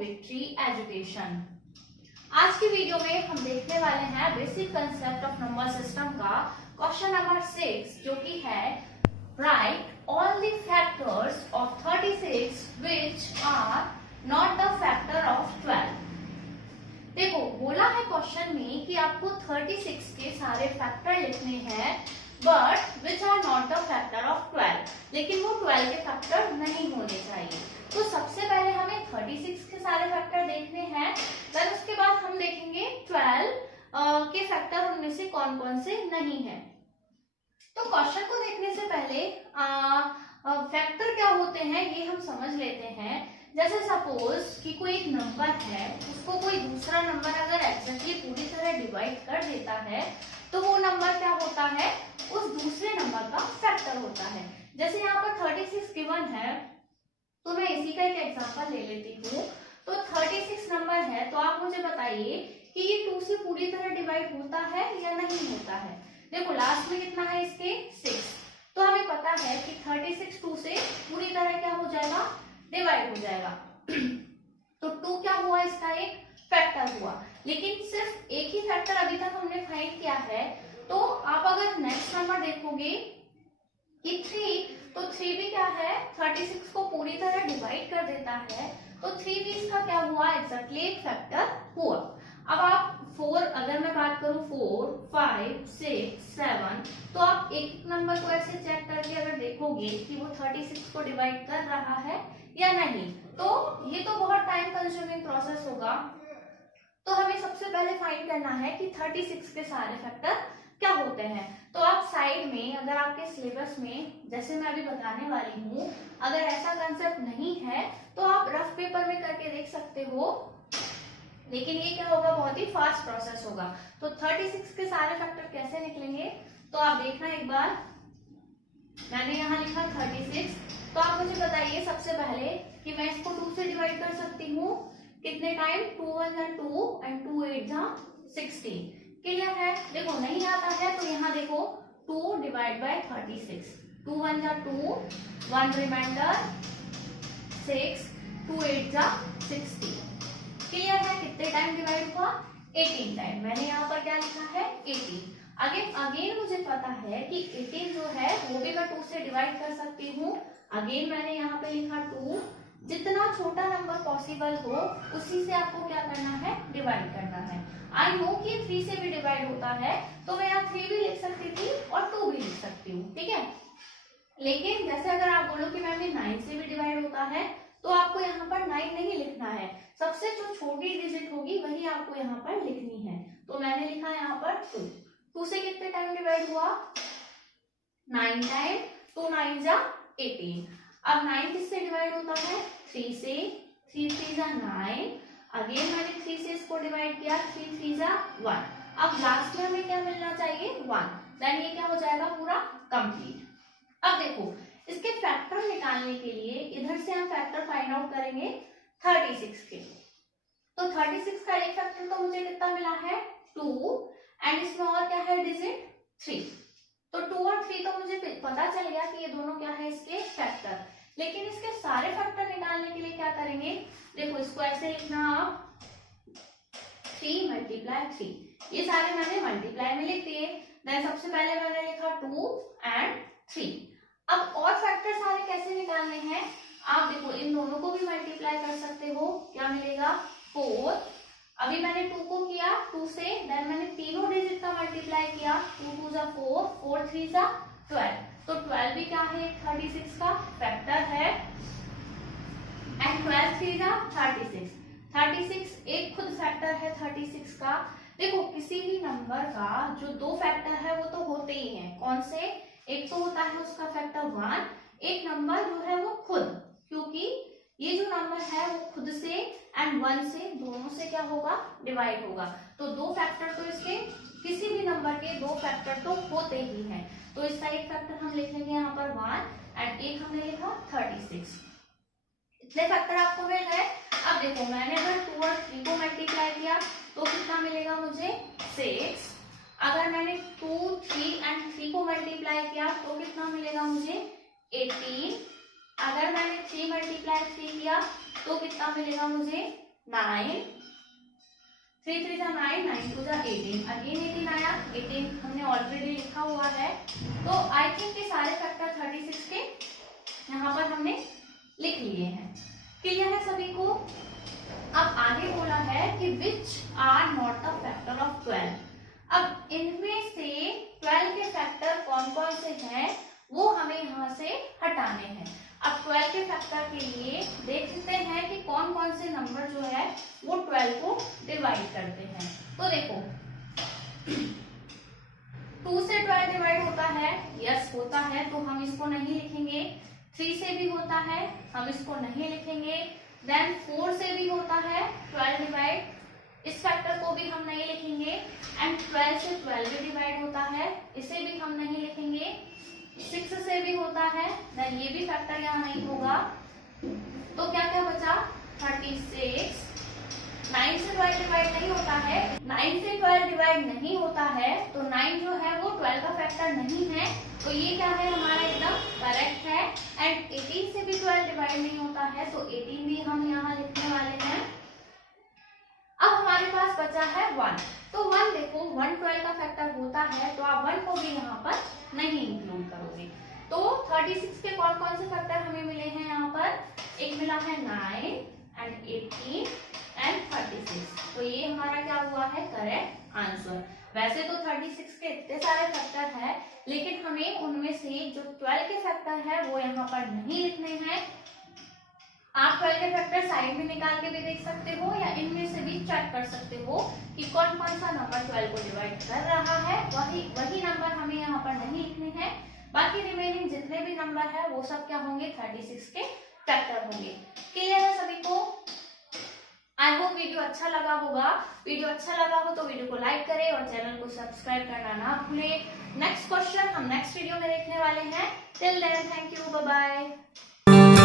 Victory education. आज की video में हम देखने वाले हैं basic concept of number system का क्वेश्चन नंबर 6, जो कि है write all the factors of 36 which are not the factor of 12। देखो, बोला है क्वेश्चन में कि आपको 36 के सारे फैक्टर लिखने हैं but which are not the factor of 12, लेकिन वो 12 के फैक्टर नहीं होने चाहिए। तो सबसे पहले हमें 36 के सारे फैक्टर देखने हैं, देन उसके बाद हम देखेंगे 12 के फैक्टर उनमें से कौन कौन से नहीं है। तो क्वेश्चन को देखने से पहले फैक्टर क्या होते हैं ये हम समझ लेते हैं। जैसे सपोज कि कोई एक नंबर है, उसको कोई दूसरा नंबर अगर एग्जैक्टली पूरी तरह डिवाइड कर देता है तो वो नंबर क्या होता है, उस दूसरे नंबर का फैक्टर होता है। जैसे यहाँ पर 36 गिवन है, तो मैं इसी का एक एग्जांपल ले लेती हूँ। तो 36 नंबर है, तो आप मुझे बताइए कि ये 2 से पूरी तरह डिवाइड होता है या नहीं होता है। देखो लास्ट में कितना है इसके 6, तो हमें पता है कि 36 2 से पूरी तरह क्या हो जाएगा, डिवाइड हो जाएगा। तो 2 क्या हुआ, इसका एक फैक्टर हुआ। लेकिन सिर्फ एक ही फैक्टर अभी तक हमने फाइंड किया है। तो आप अगर नेक्स्ट नंबर देखोगे कि 3, तो 3 भी क्या है, 36 को पूरी तरह डिवाइड कर देता है। तो 3 भी इसका क्या हुआ, एग्जैक्टली एक फैक्टर हुआ। अब आप 4, अगर मैं बात करूं 4, 5, 6, 7, तो आप एक नंबर को ऐसे चेक करके अगर देखोगे कि वो 36 को डिवाइड कर रहा है या नहीं, तो ये तो बहुत टाइम कंज्यूमिंग प्रोसेस होगा। तो हमें सबसे पहले फाइंड करना है कि 36 के सारे फैक्टर क्या होते हैं। तो आप साइड में, अगर आपके सिलेबस में जैसे मैं अभी बताने वाली हूँ, अगर ऐसा कंसेप्ट नहीं है तो आप रफ पेपर में करके देख सकते हो, लेकिन ये क्या होगा, बहुत ही फास्ट प्रोसेस होगा। तो 36 के सारे फैक्टर कैसे निकलेंगे, तो आप देखना एक बार। मैंने यहाँ लिखा 36, तो आप मुझे बताइए सबसे पहले कि मैं इसको 2 से डिवाइड कर सकती हूँ कितने टाइम, 2 1 जा 2 एंड 2 8 जा 16। क्लियर है। देखो नहीं आता है तो यहाँ देखो 2 डिवाइड बाय 36, 2 1 जा 2, 1 रिमाइंडर 6, 2 8 जा 16। क्लियर है। कितने टाइम डिवाइड हुआ, 18 टाइम। मैंने यहाँ पर क्या लिखा है, 18। अगेन मुझे पता है कि 18 जो है वो भी मैं 2 से डिवाइड कर सकती हूँ। अगेन मैंने यहाँ पे लिखा 2। जितना छोटा नंबर पॉसिबल हो उसी से आपको क्या करना है, डिवाइड करना है। आई नो कि 3 से भी डिवाइड होता है, तो मैं यहाँ 3 भी लिख सकती थी और 2 भी लिख सकती हूँ, ठीक है। लेकिन जैसे अगर आप बोलो कि मैम ये 9 से भी डिवाइड होता है, तो आपको यहाँ पर 9 नहीं लिखना है, सबसे जो छोटी डिजिट होगी वही आपको यहाँ पर लिखनी है। तो मैंने लिखा यहाँ पर 2। 2 से कितने टाइम डिवाइड हुआ, 9 टाइम। 2 9 जा 18। अब 9 किससे डिवाइड होता है, 3 से। 3 3 जा 9। अगेन मैंने 3 से इसको डिवाइड किया, 3 3 जा 1। अब लास्ट में हमें क्या मिलना चाहिए, 1। देन ये क्या हो जाएगा, पूरा कंप्लीट। अब देखो इसके फैक्टर निकालने के लिए इधर से हम फैक्टर फाइंड आउट करेंगे 36 के। तो 36 का एक फैक्टर तो मुझे कितना मिला है, 2, एंड इसमें और क्या है डिजिट, 3। तो 2 और 3 तो मुझे पता चल गया कि ये दोनों क्या है, इसके फैक्टर। लेकिन इसके सारे फैक्टर निकालने के लिए क्या करेंगे, देखो इसको ऐसे लिखना आप, 3 मल्टीप्लाई 3। ये सारे मैंने मल्टीप्लाई में लिख दिए। देन सबसे पहले मैंने लिखा 2 एंड 3। अब और फैक्टर सारे कैसे निकालने हैं, आप देखो इन दोनों को भी मल्टीप्लाई कर सकते हो, क्या मिलेगा, 4। अभी मैंने 2 को किया 2 से, देन मैंने तीनों डिजिट का मल्टीप्लाई किया, 2 2 जा 4, 4 3 जा 12। तो 12 भी क्या है, 36 का फैक्टर है, एंड 12 3 जा 36। 36 एक खुद फैक्टर है 36 का। देखो किसी भी नंबर का जो 2 फैक्टर है वो तो होते ही हैं, कौन से, एक तो होता है उसका फैक्टर 1, एक नंबर जो है वो खुद, क्योंकि ये जो नंबर है वो खुद से एंड 1 से, दोनों से क्या होगा, डिवाइड होगा। तो 2 फैक्टर तो इसके, किसी भी नंबर के 2 फैक्टर तो होते ही हैं। तो इसका एक फैक्टर हम लिख लेंगे यहाँ पर 1 एंड एक हमने लिखा 36। इतने फैक्टर आपको मिल गए। अब देखो मैंने अगर 2 और 3 को मल्टीप्लाई किया तो कितना मिलेगा मुझे, 6। अगर मैंने 2 3 एंड 3 को मल्टीप्लाई किया तो कितना मिलेगा मुझे, 18। अगर मैंने 3 मल्टीप्लाई 3 किया तो कितना मिलेगा मुझे, 9, 3 3 जा 9, 9 2 जा 18, अगेन 18 आया, 18 हमने ऑलरेडी लिखा हुआ है, तो आई थिंक ये सारे फैक्टर 36 के यहाँ पर हमने लिख लिए हैं। क्लियर है सभी को? अब आगे बोला है कि which are not the factor of 12। अब इनमें से 12 के फैक्टर कौन कौन से हैं वो हमें यहाँ से हटाने हैं। अब 12 के फैक्टर के लिए देखते हैं कि कौन कौन से नंबर जो है वो 12 को डिवाइड करते हैं। तो देखो 2 से 12 डिवाइड होता है, यस होता है, तो हम इसको नहीं लिखेंगे। 3 से भी होता है, हम इसको नहीं लिखेंगे। देन 4 से भी होता है 12 डिवाइड, इस फैक्टर को भी हम नहीं लिखेंगे। एंड 12 से 12 भी डिवाइड होता है, इसे भी हम नहीं लिखेंगे। 6 से भी होता है, देन ये भी फैक्टर यहाँ नहीं होगा। तो क्या क्या बचा? 36। 9 से 12 डिवाइड नहीं होता है, 9 से 12 डिवाइड नहीं होता है, तो 9 जो है वो 12 का फैक्टर नहीं है, तो ये क्या है हमारा एकदम करेक्ट है। एंड 18 से भी 12 डिवाइड नहीं होता है, तो 18 भी हम यहाँ लिखने वाले हैं। अब हमारे पास बचा है 1, तो 1 देखो 1 12 का फैक्टर होता है, तो आप 1 को भी यहाँ पर नहीं इंक्लूड करोगे। तो 36 के कौन कौन से फैक्टर हमें मिले हैं यहाँ पर? एक मिला है 9 एंड 18 एंड 36, तो ये हमारा क्या हुआ है करेक्ट आंसर। वैसे तो 36 के इतने सारे फैक्टर है, लेकिन हमें उनमें से जो 12 के फैक्टर है वो यहाँ पर नहीं लिखने हैं। आप 12 के फैक्टर साइड में निकाल के भी देख सकते हो, या इनमें से भी चेक कर सकते हो कि कौन कौन सा नंबर 12 को डिवाइड कर रहा है। वही नंबर हमें यहाँ पर नहीं लिखने हैं। बाकी रिमेनिंग जितने भी नंबर है वो सब क्या होंगे? 36 के फैक्टर होंगे। क्लियर है सभी को? आई होप वीडियो अच्छा लगा होगा। वीडियो अच्छा लगा हो तो वीडियो को लाइक करें और चैनल को सब्सक्राइब करना ना भूलें। नेक्स्ट क्वेश्चन हम नेक्स्ट वीडियो में देखने वाले हैं। Till then thank you, bye bye.